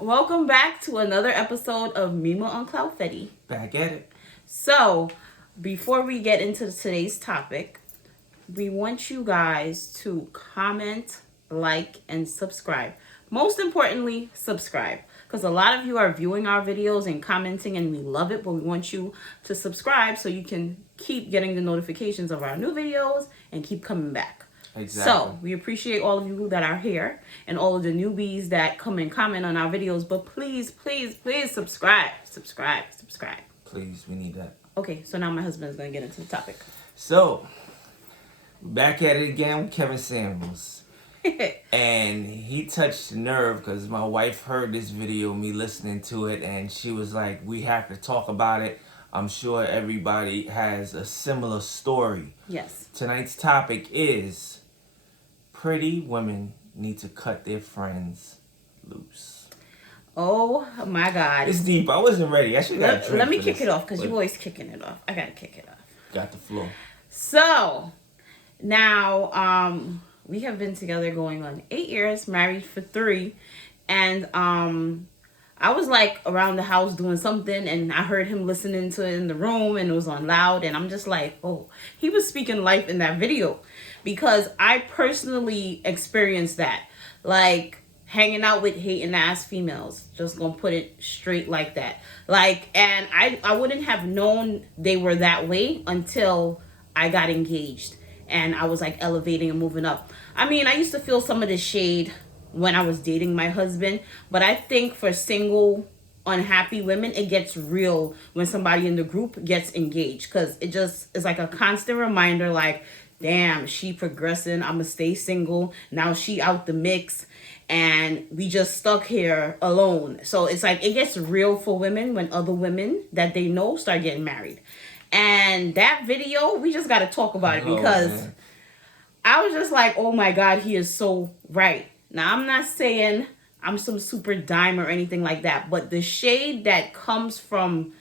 Welcome back to another episode of Mima on Cloud Fetty. Back at it. So, before we get into today's topic, we want you guys to comment, like, and subscribe. Most importantly, subscribe. Because a lot of you are viewing our videos and commenting, and we love it, but we want you to subscribe so you can keep getting the notifications of our new videos and keep coming back. Exactly. So, we appreciate all of you that are here and all of the newbies that come and comment on our videos. But please, please, please subscribe. Subscribe. Please, we need that. Okay, so now my husband is going to get into the topic. So, back at it again with Kevin Samuels. And he touched the nerve because my wife heard this video, me listening to it, and she was like, we have to talk about it. I'm sure everybody has a similar story. Yes. Tonight's topic is pretty women need to cut their friends loose. Oh my God. It's deep. I wasn't ready. I should have Let me kick it off because you're always kicking it off. I got to kick it off. Got the floor. So, now, we have been together going on 8 years, married for 3. And I was like around the house doing something and I heard him listening to it in the room and it was on loud. And I'm just like, oh, he was speaking life in that video because I personally experienced that. Like hanging out with hating ass females. Just gonna put it straight like that. Like, and I wouldn't have known they were that way until I got engaged. And I was like elevating and moving up. I mean, I used to feel some of the shade when I was dating my husband. But I think for single, unhappy women, it gets real when somebody in the group gets engaged. Because it just is like a constant reminder like, damn, she progressing. I'm going to stay single. Now she out the mix. And we just stuck here alone. So it's like it gets real for women when other women that they know start getting married. And that video, we just got to talk about it because man. I was just like, oh my God, he is so right. Now, I'm not saying I'm some super dime or anything like that, but the shade that comes from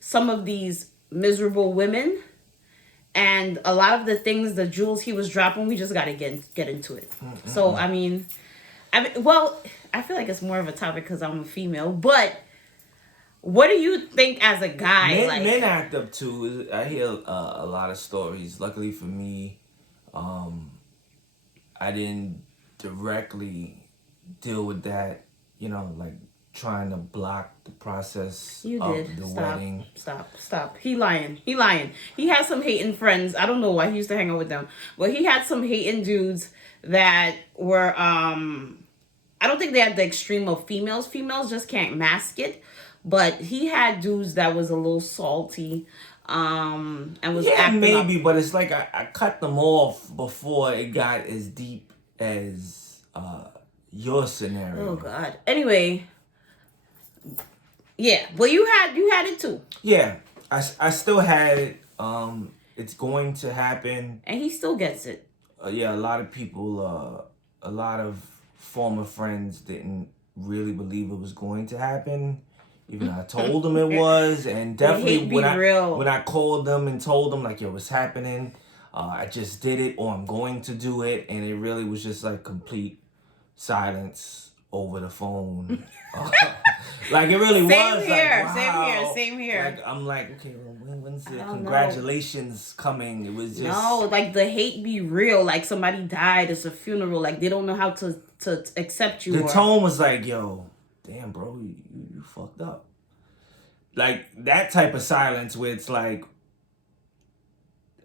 some of these miserable women and a lot of the things, the jewels he was dropping, we just got to get into it. Mm-hmm. So, I mean, well, I feel like it's more of a topic because I'm a female, but what do you think as a guy? Men act up too. I hear a lot of stories. Luckily for me, I didn't directly deal with that, like trying to block the process of the wedding. Stop. He lying. He has some hating friends. I don't know why he used to hang out with them. But he had some hating dudes that were, I don't think they had the extreme of females. Females just can't mask it. But he had dudes that was a little salty. And was acting maybe, up. But it's like I cut them off before it got as deep as your scenario. Oh God. Anyway, yeah. Well, you had it too. Yeah, I still had it. It's going to happen, and he still gets it. Yeah, a lot of people, a lot of former friends didn't really believe it was going to happen. Even I told them it was, and definitely when I called them and told them like, yo, what's happening? I just did it, or I'm going to do it, and it really was just like complete silence over the phone. Like it really was. Here, like, wow. Same here. Like, I'm like, okay, well, when's the congratulations coming? It was just no, like the hate be real. Like somebody died, it's a funeral. Like they don't know how to accept you. The tone was like, yo, damn, bro, you fucked up. Like that type of silence where it's like,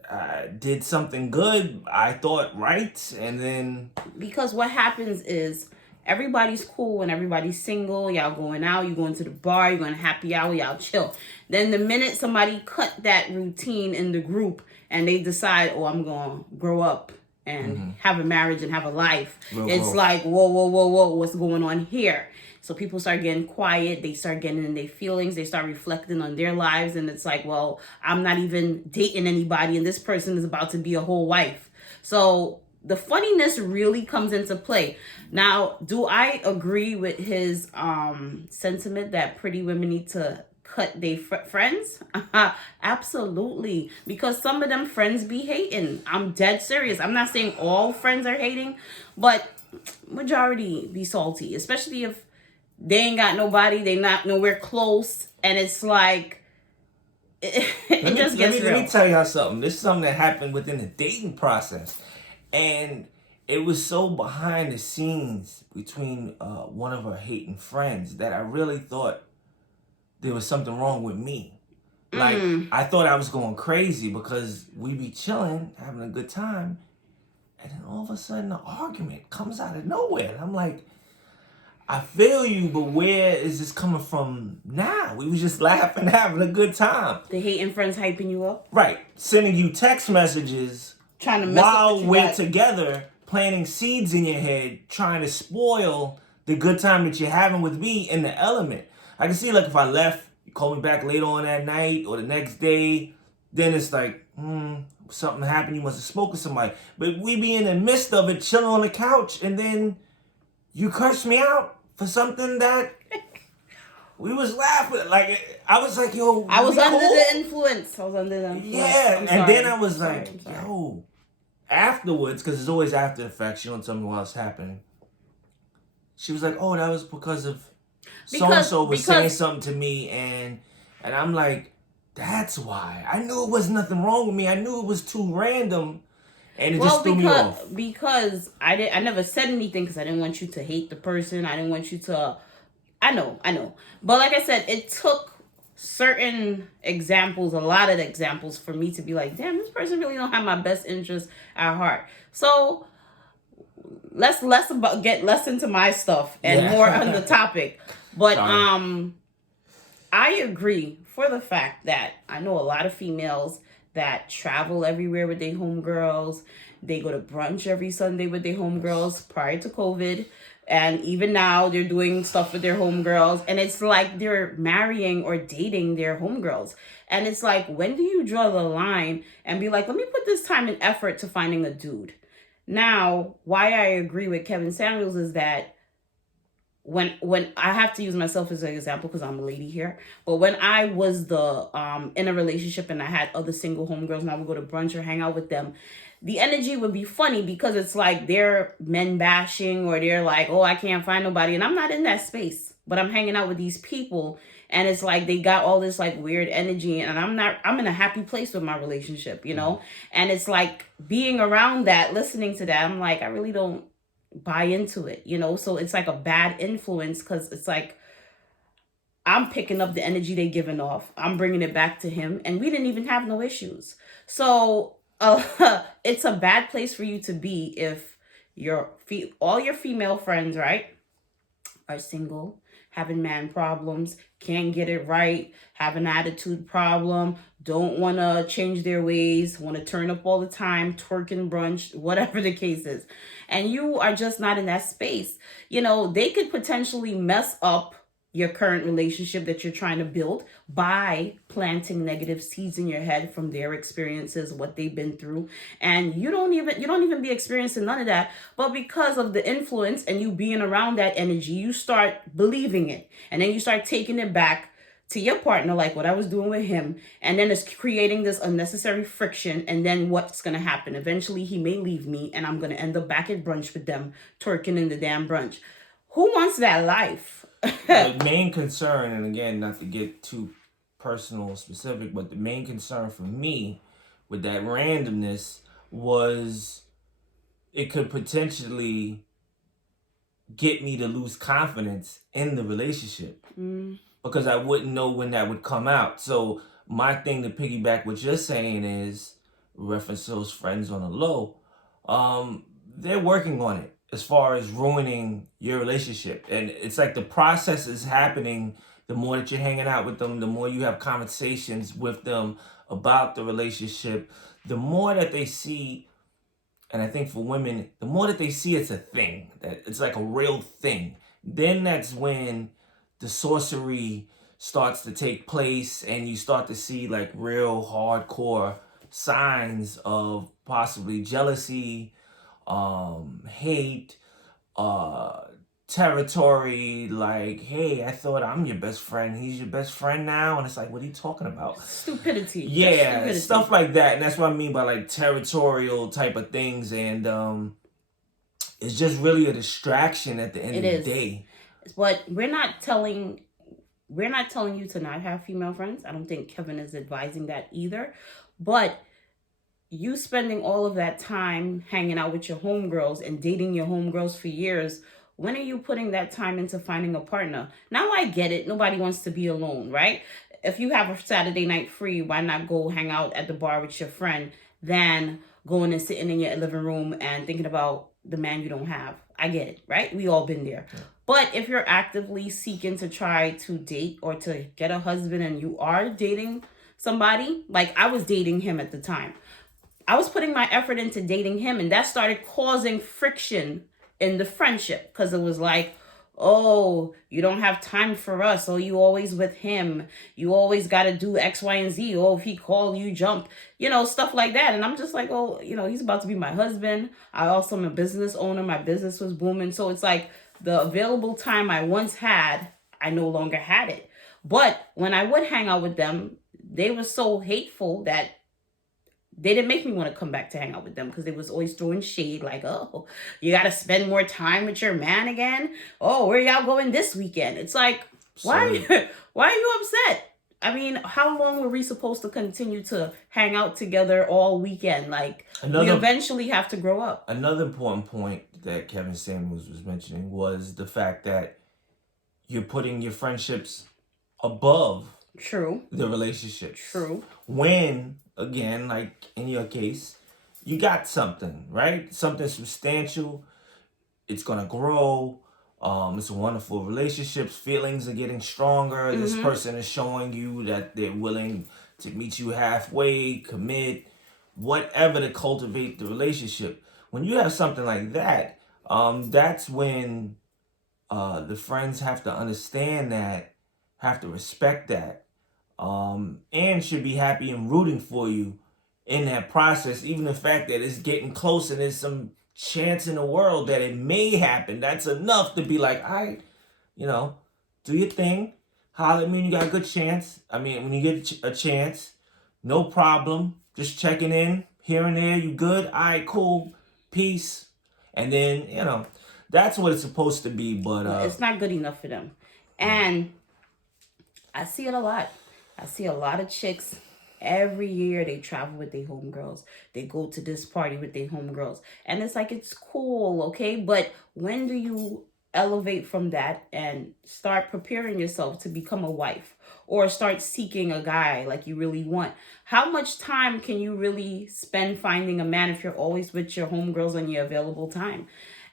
I did something good, I thought right, and then... Because what happens is everybody's cool when everybody's single, y'all going out, you going to the bar, you going to happy hour, y'all chill. Then the minute somebody cut that routine in the group and they decide, oh, I'm going to grow up and have a marriage and have a life, like, whoa, what's going on here? So people start getting quiet. They start getting in their feelings. They start reflecting on their lives. And it's like, well, I'm not even dating anybody. And this person is about to be a whole wife. So the funniness really comes into play. Now, do I agree with his sentiment that pretty women need to cut their friends? Absolutely. Because some of them friends be hating. I'm dead serious. I'm not saying all friends are hating, but majority be salty. Especially if they ain't got nobody, they not nowhere close, and it's like it just gets real. Let me tell y'all something. This is something that happened within the dating process, and it was so behind the scenes between one of her hating friends that I really thought there was something wrong with me. Like, I thought I was going crazy because we be chilling, having a good time, and then all of a sudden the argument comes out of nowhere. And I'm like, I feel you, but where is this coming from now? We was just laughing, having a good time. The hating friends hyping you up? Right. Sending you text messages trying to mess while we're together, planting seeds in your head, trying to spoil the good time that you're having with me in the element. I can see, like, if I left, you call me back later on that night or the next day, then it's like, something happened, you must have spoken to somebody. But we be in the midst of it, chilling on the couch, and then you curse me out for something that we was laughing. Like, I was like, yo, I was under the influence. Yeah, and then I was like, yo, afterwards, because it's always after the fact, she don't tell me while it's happening. She was like, oh, that was because of so-and-so was saying something to me, and I'm like, that's why. I knew it was nothing wrong with me. I knew it was too random, and it just threw me off. Because I never said anything because I didn't want you to hate the person. I didn't want you to... I know. But like I said, it took certain examples, a lot of examples, for me to be like, damn, this person really don't have my best interest at heart. So let's get less into my stuff and more on the topic. But I agree for the fact that I know a lot of females that travel everywhere with their homegirls. They go to brunch every Sunday with their homegirls prior to COVID. And even now, they're doing stuff with their homegirls. And it's like they're marrying or dating their homegirls. And it's like, when do you draw the line and be like, let me put this time and effort to finding a dude? Now, why I agree with Kevin Samuels is that when I have to use myself as an example because I'm a lady here, but when I was in a relationship and I had other single homegirls and I would go to brunch or hang out with them, the energy would be funny because it's like they're men bashing or they're like, oh, I can't find nobody. And I'm not in that space, but I'm hanging out with these people. And it's like they got all this like weird energy, and I'm in a happy place with my relationship, you know? And it's like being around that, listening to that, I'm like, I really don't buy into it, you know? So it's like a bad influence because it's like I'm picking up the energy they're giving off. I'm bringing it back to him, and we didn't even have no issues. So it's a bad place for you to be if all your female friends, right, are single, having man problems, can't get it right, have an attitude problem, don't want to change their ways, want to turn up all the time, twerking brunch, whatever the case is. And you are just not in that space. You know, they could potentially mess up your current relationship that you're trying to build by planting negative seeds in your head from their experiences, what they've been through. And you don't even be experiencing none of that. But because of the influence and you being around that energy, you start believing it. And then you start taking it back to your partner, like what I was doing with him. And then it's creating this unnecessary friction. And then what's going to happen? Eventually, he may leave me and I'm going to end up back at brunch with them, twerking in the damn brunch. Who wants that life? The main concern, and again, not to get too personal or specific, but the main concern for me with that randomness was it could potentially get me to lose confidence in the relationship because I wouldn't know when that would come out. So my thing to piggyback what you're saying is, reference those friends on the low, they're working on it as far as ruining your relationship. And it's like the process is happening. The more that you're hanging out with them, the more you have conversations with them about the relationship, the more that they see, and I think for women, the more that they see it's a thing, that it's like a real thing, then that's when the sorcery starts to take place and you start to see like real hardcore signs of possibly jealousy, hate, territory, like, hey, I thought I'm your best friend, he's your best friend now, and it's like, what are you talking about? Stupidity. Yeah, stupidity. Stuff like that. And that's what I mean by like territorial type of things. And it's just really a distraction at the end of the day. But we're not telling you to not have female friends. I don't think Kevin is advising that either. But you spending all of that time hanging out with your homegirls and dating your homegirls for years, when are you putting that time into finding a partner? Now I get it. Nobody wants to be alone, right? If you have a Saturday night free, why not go hang out at the bar with your friend than going and sitting in your living room and thinking about the man you don't have? I get it, right? We all been there. Yeah. But if you're actively seeking to try to date or to get a husband and you are dating somebody, like I was dating him at the time. I was putting my effort into dating him, and that started causing friction in the friendship because it was like, oh, you don't have time for us. Oh, you always with him. You always got to do X, Y, and Z. Oh, if he called, you jump. Stuff like that. And I'm just like, oh, he's about to be my husband. I also am a business owner. My business was booming. So it's like the available time I once had, I no longer had it. But when I would hang out with them, they were so hateful that they didn't make me want to come back to hang out with them because they was always throwing shade like, oh, you got to spend more time with your man again. Oh, where y'all going this weekend? It's like, why are you upset? I mean, how long were we supposed to continue to hang out together all weekend? Like, we eventually have to grow up. Another important point that Kevin Samuels was mentioning was the fact that you're putting your friendships above the relationship. True. When, again, like in your case, you got something, right? Something substantial. It's going to grow. It's a wonderful relationship. Feelings are getting stronger. Mm-hmm. This person is showing you that they're willing to meet you halfway, commit, whatever to cultivate the relationship. When you have something like that, that's when the friends have to understand that, have to respect that, and should be happy and rooting for you in that process. Even the fact that it's getting close and there's some chance in the world that it may happen, that's enough to be like, all right, do your thing. Holler at me when you got a good chance. I mean, when you get a chance, no problem. Just checking in here and there. You good? All right, cool. Peace. And then, that's what it's supposed to be. But it's not good enough for them. And I see it a lot. I see a lot of chicks every year. They travel with their homegirls. They go to this party with their homegirls. And it's like, it's cool, okay? But when do you elevate from that and start preparing yourself to become a wife or start seeking a guy like you really want? How much time can you really spend finding a man if you're always with your homegirls on your available time?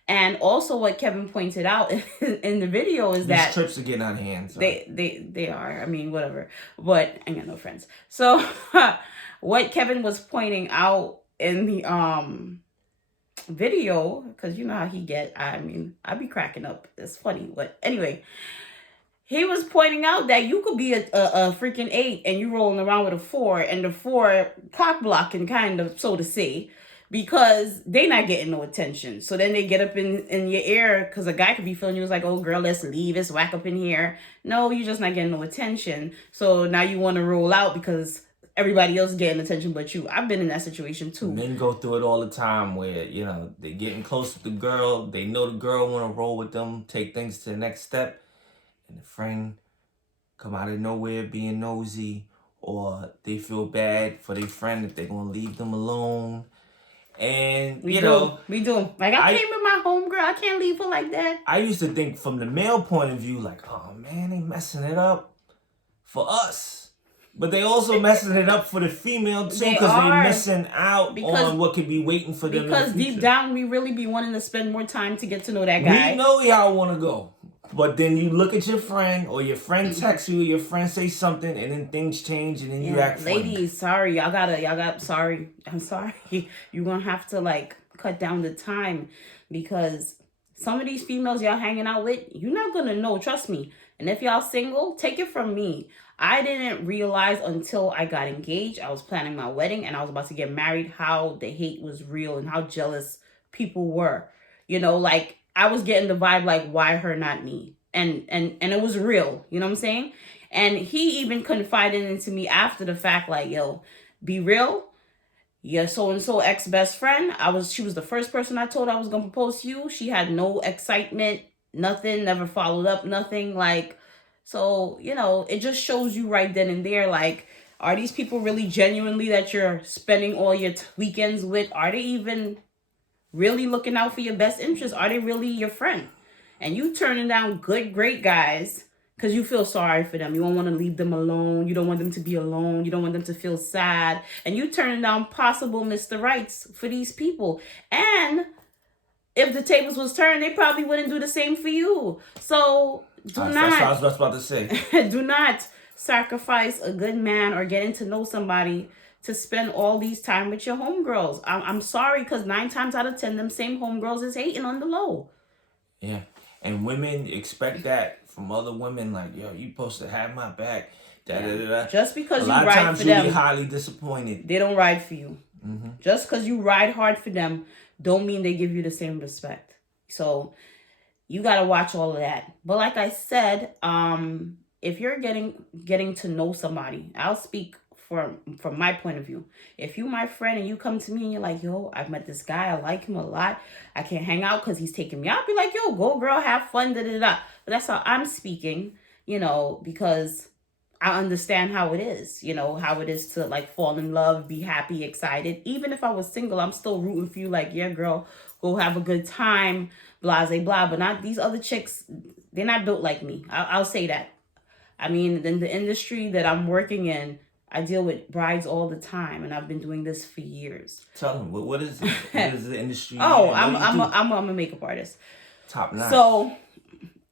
And also what Kevin pointed out in the video is that these trips are getting out of hand. So. They are. I mean, whatever. But I got no friends. So what Kevin was pointing out in the video, because you know how he get, I mean, I be cracking up. It's funny. But anyway, he was pointing out that you could be a freaking 8 and you rolling around with a 4, and the 4 cock blocking, kind of, so to say, because they not getting no attention. So then they get up in your ear, because a guy could be feeling you was like, oh girl, let's leave, it's whack up in here. No, you're just not getting no attention. So now you want to roll out because everybody else is getting attention but you. I've been in that situation too. Men go through it all the time where, they're getting close with the girl. They know the girl want to roll with them, take things to the next step. And the friend come out of nowhere being nosy, or they feel bad for their friend if they're going to leave them alone. And, we do. Like, I came with my homegirl. I can't leave her like that. I used to think from the male point of view, like, oh, man, they messing it up for us. But they also messing it up for the female, too, because they're missing out on what could be waiting for them. Because deep down, we really be wanting to spend more time to get to know that guy. We know y'all want to go. But then you look at your friend, or your friend texts you, or your friend say something, and then things change, and then you act funny. Ladies, sorry, sorry. I'm sorry. You're going to have to, like, cut down the time, because some of these females y'all hanging out with, you're not going to know, trust me. And if y'all single, take it from me. I didn't realize until I got engaged, I was planning my wedding, and I was about to get married, how the hate was real and how jealous people were. Like, I was getting the vibe like, why her, not me? And it was real, you know what I'm saying? And he even confided into me after the fact, like, yo, be real. Your so-and-so ex-best friend, she was the first person I told I was going to propose to you. She had no excitement nothing, never followed up, nothing. Like, so, you know, it just shows you right then and there, like, are these people really genuinely that you're spending all your weekends with? Are they even really looking out for your best interest? Are they really your friend? And you turning down good, great guys because you feel sorry for them. You don't want to leave them alone. You don't want them to be alone. You don't want them to feel sad. And you turning down possible Mr. Rights for these people. And if the tables was turned, they probably wouldn't do the same for you. So do not. That's what I was about to say. Do not sacrifice a good man or getting to know somebody to spend all these time with your homegirls. I'm sorry, because 9 times out of 10, them same homegirls is hating on the low. Yeah. And women expect that from other women, like, yo, you supposed to have my back. Just because you ride for them. A lot of times you'll be highly disappointed. They don't ride for you. Mm-hmm. Just because you ride hard for them don't mean they give you the same respect. So you got to watch all of that. But like I said, if you're getting to know somebody, I'll speak from my point of view. If you my friend and you come to me and you're like, yo, I've met this guy, I like him a lot, I can't hang out because he's taking me out, I'll be like, yo, go girl, have fun, da da da. But that's how I'm speaking, you know, because I understand how it is, you know, how it is to like fall in love, be happy, excited. Even if I was single, I'm still rooting for you, like, yeah, girl, go have a good time, blah, blah, blah. But not these other chicks, they're not built like me. I'll say that. I mean, in the industry that I'm working in, I deal with brides all the time, and I've been doing this for years. Tell them, what is it? What is the industry? I'm a makeup artist. Top notch. So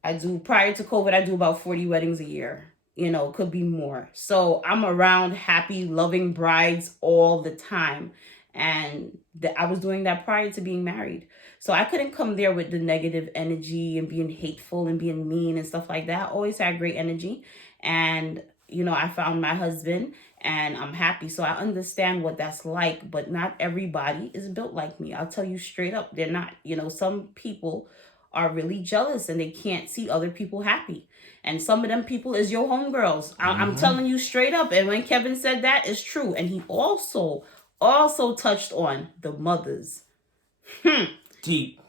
I do, prior to COVID, I do about 40 weddings a year. You know, could be more. So I'm around happy, loving brides all the time. And I was doing that prior to being married. So I couldn't come there with the negative energy and being hateful and being mean and stuff like that. I always had great energy. And, you know, I found my husband and I'm happy. So I understand what that's like. But not everybody is built like me. I'll tell you straight up, they're not. You know, some people are really jealous and they can't see other people happy. And some of them people is your homegirls. I'm telling you straight up. And when Kevin said that, it's true. And he also touched on the mothers. Deep.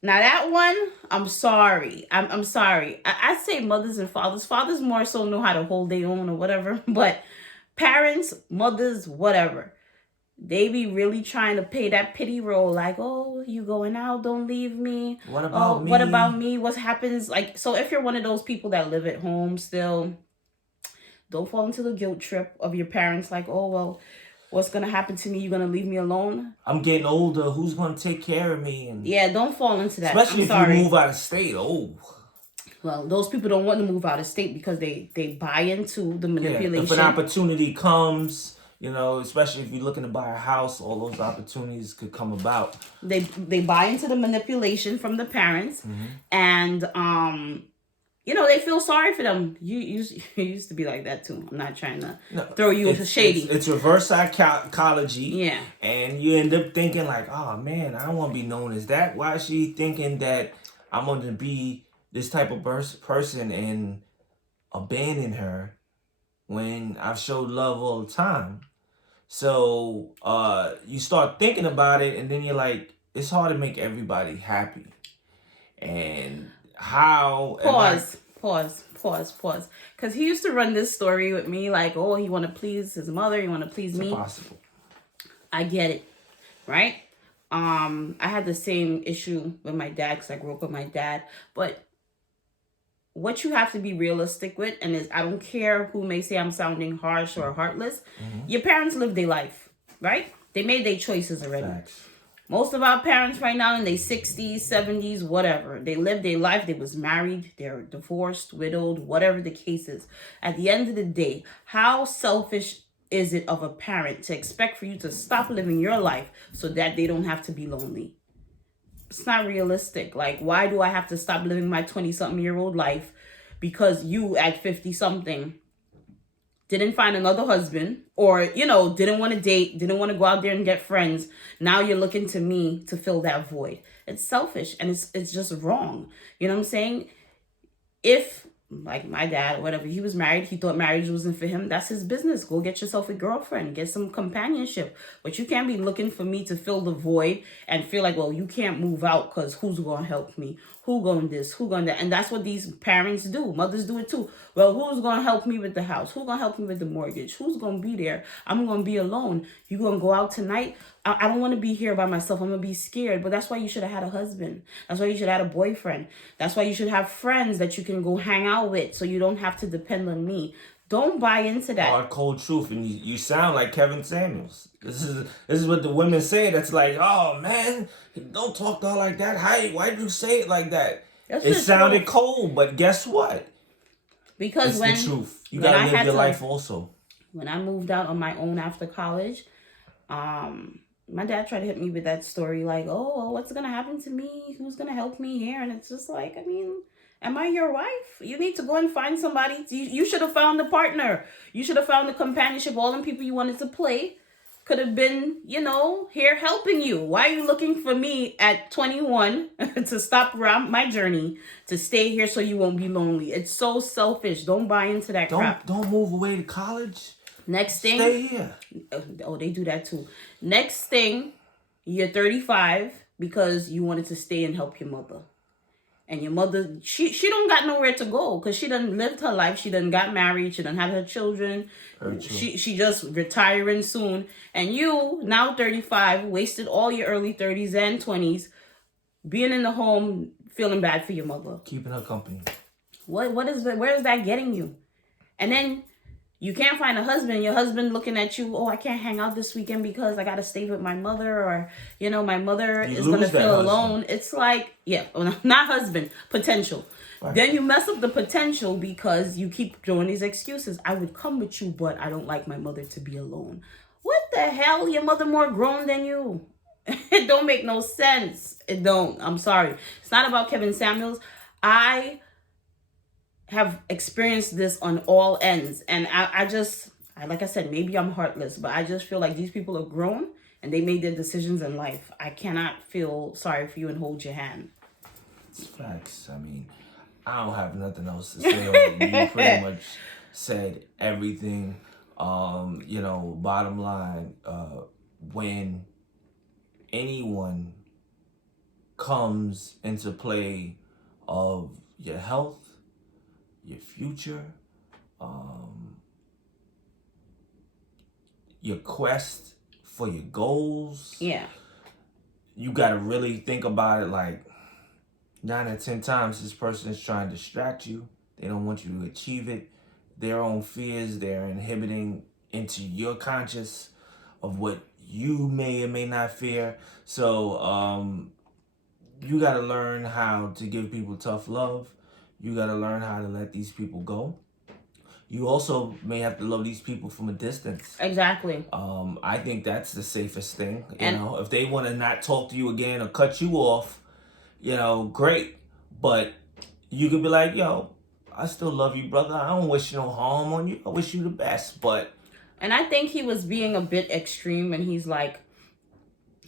Now that one, I'm sorry. I'm sorry. I say mothers and fathers. Fathers more so know how to hold their own or whatever. But parents, mothers, whatever. They be really trying to pay that pity role, like, oh, you going out, don't leave me. What about me? What about me? What happens? Like, so if you're one of those people that live at home still, don't fall into the guilt trip of your parents, like, oh, well, what's going to happen to me? You're going to leave me alone? I'm getting older. Who's going to take care of me? And yeah, don't fall into that. Especially if you move out of state. Oh. Well, those people don't want to move out of state because they buy into the manipulation. Yeah, if an opportunity comes... You know, especially if you're looking to buy a house, all those opportunities could come about. They buy into the manipulation from the parents, and you know, they feel sorry for them. You used to be like that too. I'm not trying to throw you into shady. It's reverse psychology. Yeah, and you end up thinking like, oh man, I don't want to be known as that. Why is she thinking that I'm going to be this type of person and abandon her when I've showed love all the time? So you start thinking about it, and then you're like, it's hard to make everybody happy. And how... Pause. Because he used to run this story with me, like, oh, he want to please his mother, he want to please me. It's impossible. I get it, right? I had the same issue with my dad because I grew up with my dad. But what you have to be realistic with, and is I don't care who may say I'm sounding harsh or heartless. Your parents lived their life, right? They made their choices already. Facts. Most of our parents right now in their 60s, 70s, whatever. They lived their life. They was married. They're divorced, widowed, whatever the case is. At the end of the day, how selfish is it of a parent to expect for you to stop living your life so that they don't have to be lonely? It's not realistic. Like, why do I have to stop living my 20-something-year-old life because you at 50-something didn't find another husband or, you know, didn't want to date, didn't want to go out there and get friends. Now you're looking to me to fill that void. It's selfish and it's just wrong. You know what I'm saying? If, like my dad, whatever, he was married, he thought marriage wasn't for him, that's his business. Go get yourself a girlfriend, get some companionship. But you can't be looking for me to fill the void and feel like, well, you can't move out because who's going to help me? who going this, who going that. And that's what these parents do. Mothers do it too. Well, who's going to help me with the house? Who's going to help me with the mortgage? Who's going to be there? I'm going to be alone. You going to go out tonight? I don't want to be here by myself. I'm going to be scared. But that's why you should have had a husband. That's why you should have had a boyfriend. That's why you should have friends that you can go hang out with so you don't have to depend on me. Don't buy into that. Hard, cold truth. And you sound like Kevin Samuels. This is what the women say. That's like, oh, man, don't talk to her like that. Why did you say it like that? It sounded cold, but guess what? Because it's the truth. You got to live your life also. When I moved out on my own after college, my dad tried to hit me with that story like, oh, what's going to happen to me? Who's going to help me here? And it's just like, I mean, am I your wife? You need to go and find somebody. You should have found a partner. You should have found the companionship. All the people you wanted to play could have been, here helping you. Why are you looking for me at 21 to stop around my journey, to stay here so you won't be lonely? It's so selfish. Don't buy into that crap. Don't move away to college. Next thing. Stay here. Oh, they do that too. Next thing, you're 35 because you wanted to stay and help your mother. And your mother, she don't got nowhere to go because she done lived her life. She done got married. She done had her children. She just retiring soon. And you, now 35, wasted all your early 30s and 20s being in the home, feeling bad for your mother. Keeping her company. What is that? Where is that getting you? And then you can't find a husband. Your husband looking at you, oh, I can't hang out this weekend because I got to stay with my mother, or, my mother is going to feel alone. It's like, not husband, potential. Right. Then you mess up the potential because you keep throwing these excuses. I would come with you, but I don't like my mother to be alone. What the hell? Your mother more grown than you. It don't make no sense. It don't. I'm sorry. It's not about Kevin Samuels. I have experienced this on all ends, and I like I said, maybe I'm heartless, but I just feel like these people are grown and they made their decisions in life. I cannot feel sorry for you and hold your hand. It's facts. I mean, I don't have nothing else to say on it. You pretty much said everything. Bottom line, when anyone comes into play of your health, your future, your quest for your goals. Yeah. You got to really think about it like 9 or 10 times this person is trying to distract you. They don't want you to achieve it. Their own fears, they're inhibiting into your conscious of what you may or may not fear. So you got to learn how to give people tough love. You got to learn how to let these people go. You also may have to love these people from a distance. Exactly. I think that's the safest thing. If they want to not talk to you again or cut you off, great. But you could be like, yo, I still love you, brother. I don't wish no harm on you. I wish you the best. And I think he was being a bit extreme, and he's like,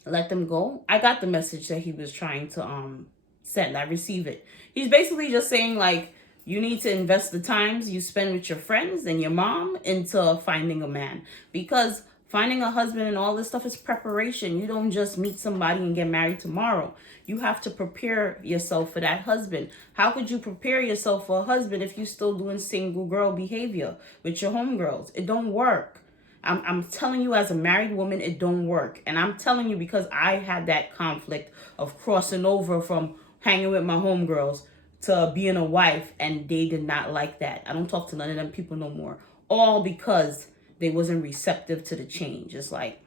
let them go. I got the message that he was trying to send. I receive it. He's basically just saying, like, you need to invest the times you spend with your friends and your mom into finding a man. Because finding a husband and all this stuff is preparation. You don't just meet somebody and get married tomorrow. You have to prepare yourself for that husband. How could you prepare yourself for a husband if you're still doing single girl behavior with your homegirls? It don't work. I'm telling you, as a married woman, it don't work. And I'm telling you because I had that conflict of crossing over from hanging with my homegirls to being a wife, and they did not like that. I don't talk to none of them people no more. All because they wasn't receptive to the change. It's like,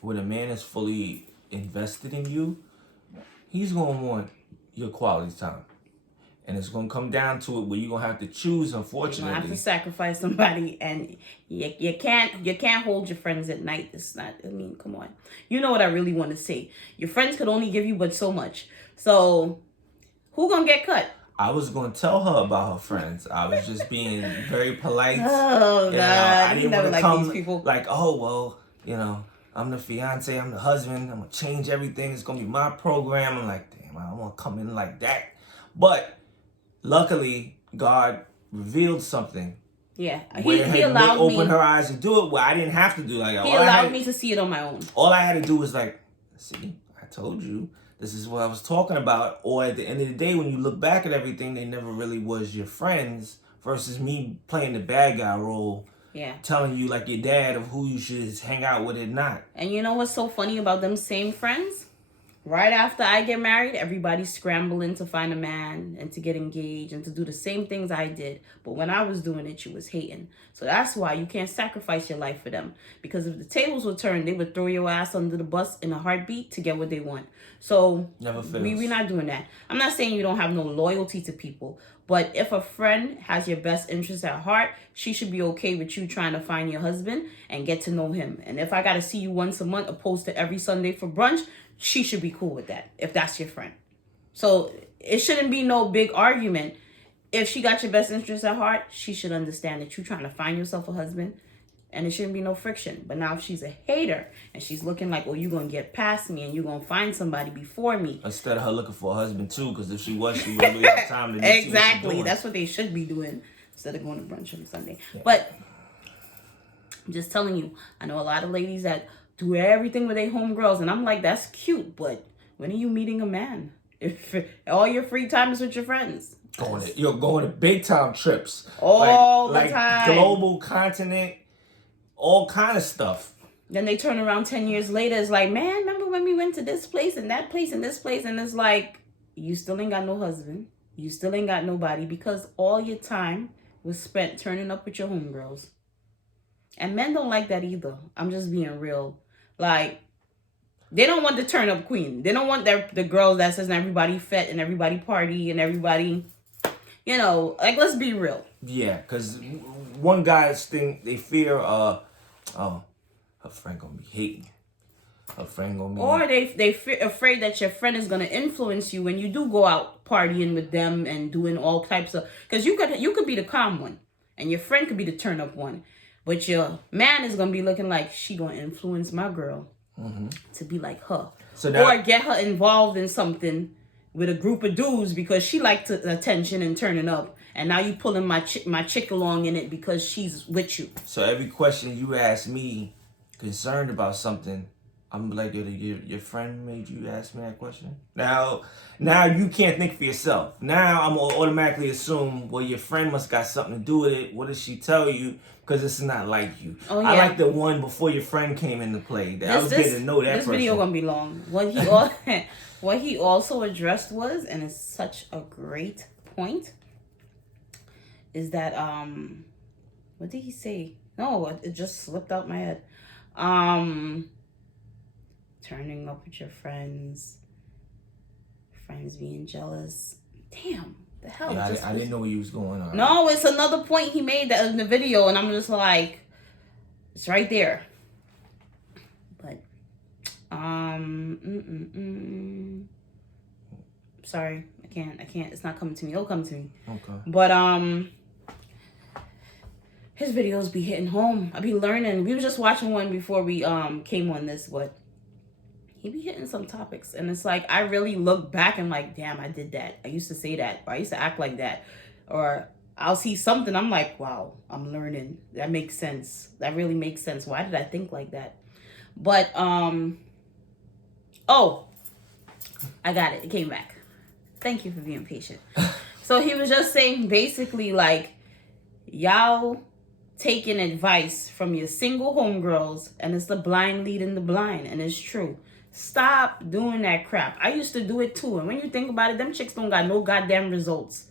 when a man is fully invested in you, he's going to want your quality time. And it's going to come down to it where you're going to have to choose, unfortunately. You're going to have to sacrifice somebody, and you can't hold your friends at night. It's not, come on. You know what I really want to say. Your friends could only give you but so much. So who going to get cut? I was going to tell her about her friends. I was just being very polite. Oh, God. I didn't want to come these people. Like, oh, well, I'm the fiance, I'm the husband, I'm going to change everything. It's going to be my program. I'm like, damn, I don't want to come in like that. But luckily, God revealed something. Yeah, he allowed me. Open her eyes to do it. Well, I didn't have to do like that. He allowed me to see it on my own. All I had to do was like, see, I told you. This is what I was talking about. Or at the end of the day, when you look back at everything, they never really was your friends. Versus me playing the bad guy role. Yeah. Telling you like your dad of who you should hang out with and not. And you know what's so funny about them same friends? Right after I get married, everybody's scrambling to find a man and to get engaged and to do the same things I did. But when I was doing it, you was hating. So that's why you can't sacrifice your life for them. Because if the tables were turned, they would throw your ass under the bus in a heartbeat to get what they want. So we're not doing that. I'm not saying you don't have no loyalty to people. But if a friend has your best interest at heart, she should be okay with you trying to find your husband and get to know him. And if I got to see you once a month opposed to every Sunday for brunch, she should be cool with that if that's your friend. So it shouldn't be no big argument. If she got your best interest at heart, she should understand that you're trying to find yourself a husband and it shouldn't be no friction. But now if she's a hater and she's looking like, oh, you're going to get past me and you're going to find somebody before me. Instead of her looking for a husband too, because if she was, she wouldn't really have time to Exactly. That's what they should be doing instead of going to brunch on Sunday. Yeah. But I'm just telling you, I know a lot of ladies that do everything with their homegirls, and I'm like, that's cute, but when are you meeting a man? If all your free time is with your friends. Going to big time trips. All the time. Global continent, all kind of stuff. Then they turn around 10 years later, it's like, man, remember when we went to this place and that place and this place? And it's like, you still ain't got no husband. You still ain't got nobody because all your time was spent turning up with your homegirls. And men don't like that either. I'm just being real. Like, they don't want the turn up queen. They don't want the girls that says everybody fat and everybody party and everybody, like, let's be real. Yeah, because one guy's thing, they fear, her friend gonna be hating. Her friend gonna be... Or they afraid that your friend is gonna influence you when you do go out partying with them and doing all types of... Because you could be the calm one and your friend could be the turn up one. But your man is going to be looking like she going to influence my girl to be like her. Or get her involved in something with a group of dudes because she likes attention and turning up. And now you pulling my chick along in it because she's with you. So every question you ask me concerned about something, I'm like, your friend made you ask me that question? Now you can't think for yourself. Now I'm going to automatically assume, well, your friend must got something to do with it. What did she tell you? Because it's not like you. Oh, yeah. I like the one before your friend came into play. I was getting to know that person. This video going to be long. What he also addressed was, and it's such a great point, is that, what did he say? No, it just slipped out my head. Turning up with your friends being jealous. Damn, the hell. Yeah, I didn't know where you was going on. No, it's another point he made that in the video, and I'm just like, it's right there. But, sorry, I can't. It's not coming to me. It'll come to me. Okay. But his videos be hitting home. I be learning. We were just watching one before we came on this, but he be hitting some topics. And it's like, I really look back and like, damn, I did that. I used to say that. Or I used to act like that. Or I'll see something. I'm like, wow, I'm learning. That makes sense. That really makes sense. Why did I think like that? But, I got it. It came back. Thank you for being patient. So he was just saying basically like, y'all taking advice from your single homegirls and it's the blind leading the blind. And it's true. Stop doing that crap. I used to do it too. And when you think about it, them chicks don't got no goddamn results.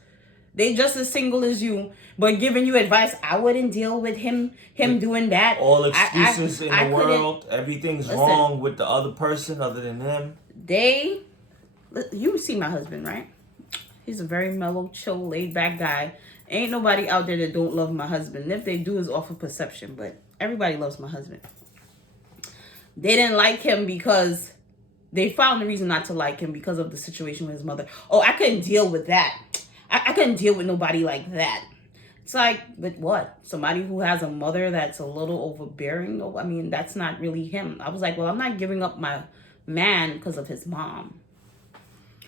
They just as single as you, but giving you advice. I wouldn't deal with him doing that. All excuses in the world. Everything's wrong with the other person other than them. You see my husband, right? He's a very mellow, chill, laid back guy. Ain't nobody out there that don't love my husband. And if they do, it's off of perception. But everybody loves my husband. They didn't like him because they found a reason not to like him because of the situation with his mother. Oh, I couldn't deal with that. I couldn't deal with nobody like that. It's like, with what? Somebody who has a mother that's a little overbearing? No, I mean, that's not really him. I was like, well, I'm not giving up my man because of his mom.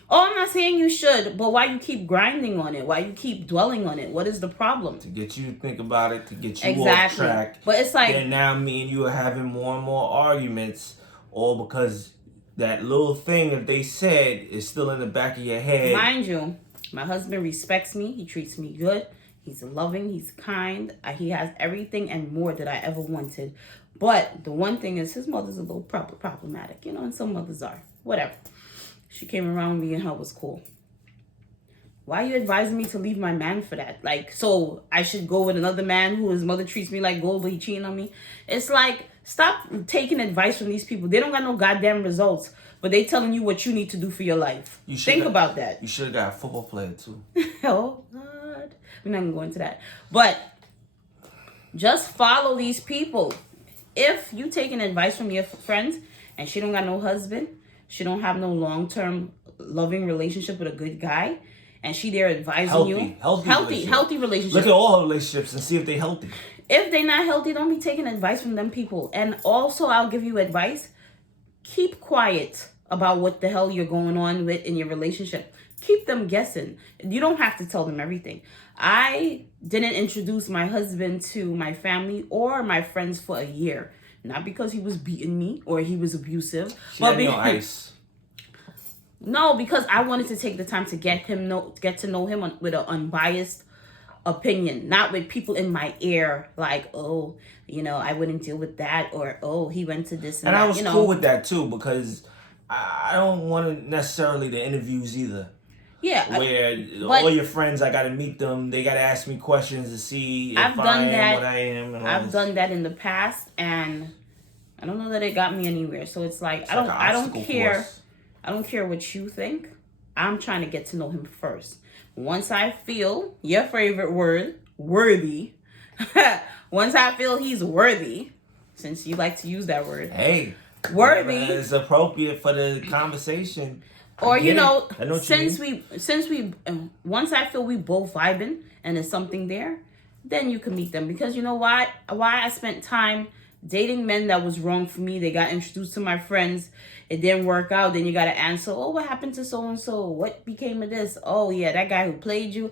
Oh, I'm not saying you should, but why you keep grinding on it? Why you keep dwelling on it? What is the problem? To get you to think about it, to get you off track. But it's like... And now me and you are having more and more arguments, all because that little thing that they said is still in the back of your head. Mind you, my husband respects me. He treats me good. He's loving. He's kind. He has everything and more that I ever wanted. But the one thing is his mother's a little problematic, you know, and some mothers are. Whatever. She came around, me and her was cool. Why are you advising me to leave my man for that? Like, so I should go with another man who his mother treats me like gold, but he cheating on me? It's like, stop taking advice from these people. They don't got no goddamn results, but they telling you what you need to do for your life. Think about that. You should have got a football player too. Oh, God. We're not going to go into that. But just follow these people. If you taking advice from your friends and she don't got no husband, she don't have no long-term loving relationship with a good guy, and she there advising you. Healthy relationship. Look at all her relationships and see if they healthy. If they not healthy, don't be taking advice from them people. And also, I'll give you advice. Keep quiet about what the hell you're going on with in your relationship. Keep them guessing. You don't have to tell them everything. I didn't introduce my husband to my family or my friends for a year. Not because he was beating me or he was abusive. No, because I wanted to take the time to get to know him with an unbiased opinion, not with people in my ear like, oh, you know, I wouldn't deal with that, or oh, he went to this and that. I was cool with that too, because I don't want necessarily the interviews either. Yeah, where all your friends, I got to meet them. They got to ask me questions to see if I am what I am. I've done that in the past, and I don't know that it got me anywhere. So it's like I don't care. I don't care what you think. I'm trying to get to know him first. Once I feel your favorite word, worthy. Once I feel he's worthy, since you like to use that word. Hey, worthy is appropriate for the conversation. Or since we once I feel we both vibing and there's something there, then you can meet them. Because you know why I spent time dating men that was wrong for me. They got introduced to my friends. It didn't work out. Then you got to answer, oh, what happened to so-and-so? What became of this? Oh, yeah, that guy who played you.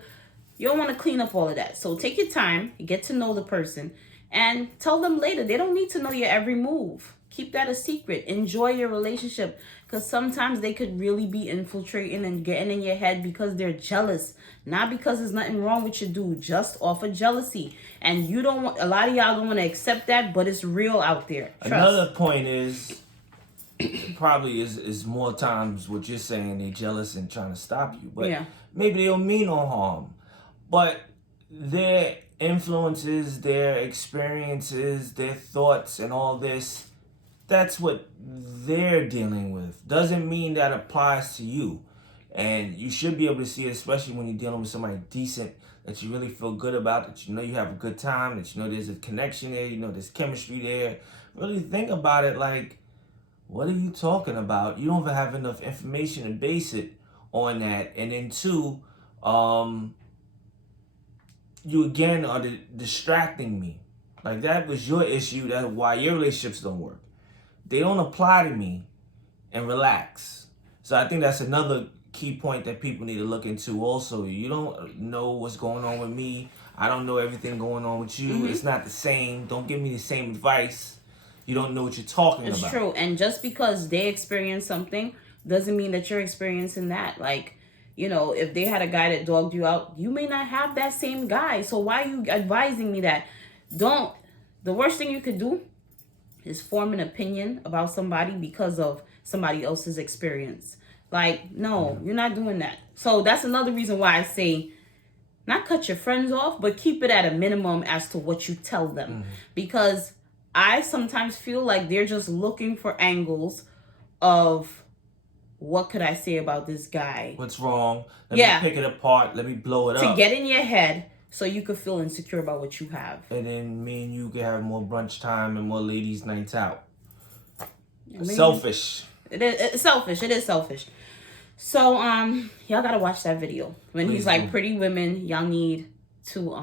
You don't want to clean up all of that. So take your time, get to know the person, and tell them later. They don't need to know your every move. Keep that a secret. Enjoy your relationship. Because sometimes they could really be infiltrating and getting in your head because they're jealous. Not because there's nothing wrong with you, dude. Just off of jealousy. And you don't want, a lot of y'all don't want to accept that, but it's real out there. Trust. Another point is, probably is more times what you're saying, they jealous and trying to stop you. But maybe they don't mean no harm. But their influences, their experiences, their thoughts and all this, that's what they're dealing with. Doesn't mean that applies to you. And you should be able to see it, especially when you're dealing with somebody decent that you really feel good about, that you know you have a good time, that you know there's a connection there, you know there's chemistry there. Really think about it like, what are you talking about? You don't even have enough information to base it on that. And then two, you again are distracting me. Like that was your issue. That's why your relationships don't work. They don't apply to me, and relax. So I think that's another key point that people need to look into also. You don't know what's going on with me. I don't know everything going on with you. Mm-hmm. It's not the same. Don't give me the same advice. You don't know what you're talking about. It's true. And just because they experience something doesn't mean that you're experiencing that. Like, you know, if they had a guy that dogged you out, you may not have that same guy. So why are you advising me that? The worst thing you could do is form an opinion about somebody because of somebody else's experience. Like, no, you're not doing that. So that's another reason why I say not cut your friends off, but keep it at a minimum as to what you tell them. Mm-hmm. Because I sometimes feel like they're just looking for angles of, what could I say about this guy? What's wrong? Let me pick it apart. Let me blow it up. To get in your head so you could feel insecure about what you have. And then me and you could have more brunch time and more ladies' nights out. Selfish. It's selfish. It is selfish. So, y'all gotta watch that video. When he's like, pretty women, y'all need to,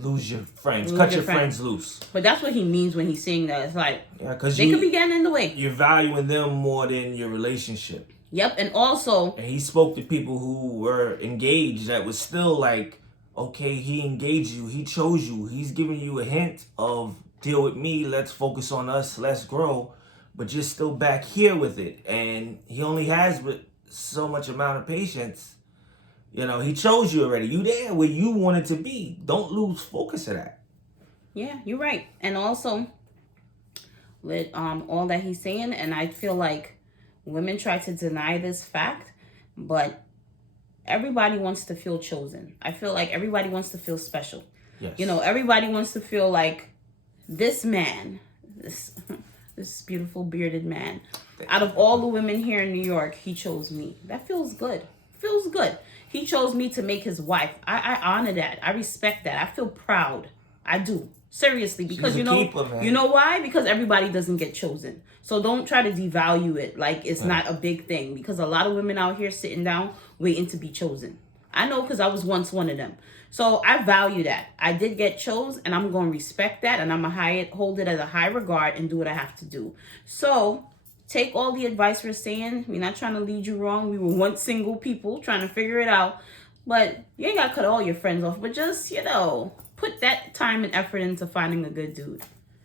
lose your friends. Cut your friends loose. But that's what he means when he's saying that. It's like, they could be getting in the way. You're valuing them more than your relationship. Yep, and also... And he spoke to people who were engaged that was still like, okay, he engaged you. He chose you. He's giving you a hint of, deal with me. Let's focus on us. Let's grow. but you're still back here with it. And he only has with so much amount of patience. You know, he chose you already. You there where you wanted to be. Don't lose focus of that. Yeah, you're right. And also, with all that he's saying, and I feel like women try to deny this fact, but everybody wants to feel chosen. I feel like everybody wants to feel special. Yes. You know, everybody wants to feel like this man, this beautiful bearded man, out of all the women here in New York, he chose me. That feels good. Feels good. He chose me to make his wife. I honor that. I respect that. I feel proud. I do. Seriously, because you know why? Because everybody doesn't get chosen. So don't try to devalue it like it's not a big thing, because a lot of women out here sitting down waiting to be chosen. I know, because I was once one of them. So I value that. I did get chosen, and I'm going to respect that, and I'm going to hold it as a high regard and do what I have to do. So take all the advice we're saying. We're not trying to lead you wrong. We were once single people trying to figure it out. But you ain't got to cut all your friends off. But just, put that time and effort into finding a good dude.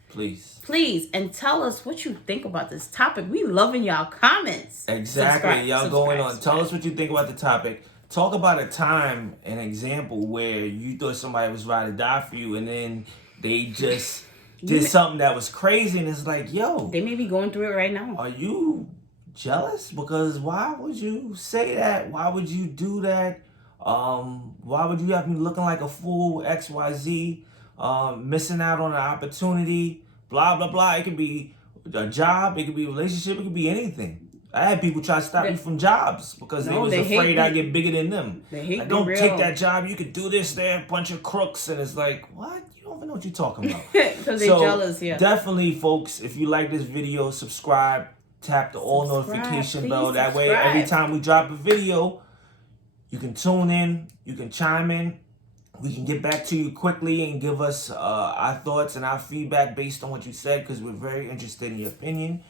Please. And tell us what you think about this topic. We loving y'all comments. Exactly. Y'all going on. Tell us what you think about the topic. Talk about a time, an example where you thought somebody was right to die for you, and then they just did something that was crazy, and it's like, yo. They may be going through it right now. Are you jealous? Because why would you say that? Why would you do that? Why would you have me looking like a fool, XYZ, missing out on an opportunity, blah, blah, blah. It could be a job, it could be a relationship, it could be anything. I had people try to stop me from jobs because they was afraid I'd get bigger than them. Like, don't take that job, you could do this, they're a bunch of crooks, and it's like, what? You don't even know what you're talking about. Because they're jealous, yeah. Definitely, folks, if you like this video, subscribe, tap the all notification bell. That way, every time we drop a video, you can tune in, you can chime in, we can get back to you quickly and give us our thoughts and our feedback based on what you said, because we're very interested in your opinion.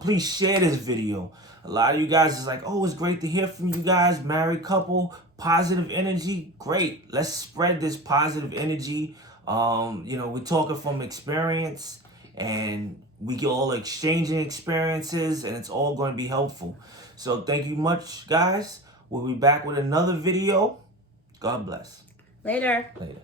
Please share this video. A lot of you guys is like, oh, it's great to hear from you guys, married couple, positive energy. Great. Let's spread this positive energy. We're talking from experience, and we get all exchanging experiences, and it's all going to be helpful. So thank you much, guys. We'll be back with another video. God bless. Later. Later.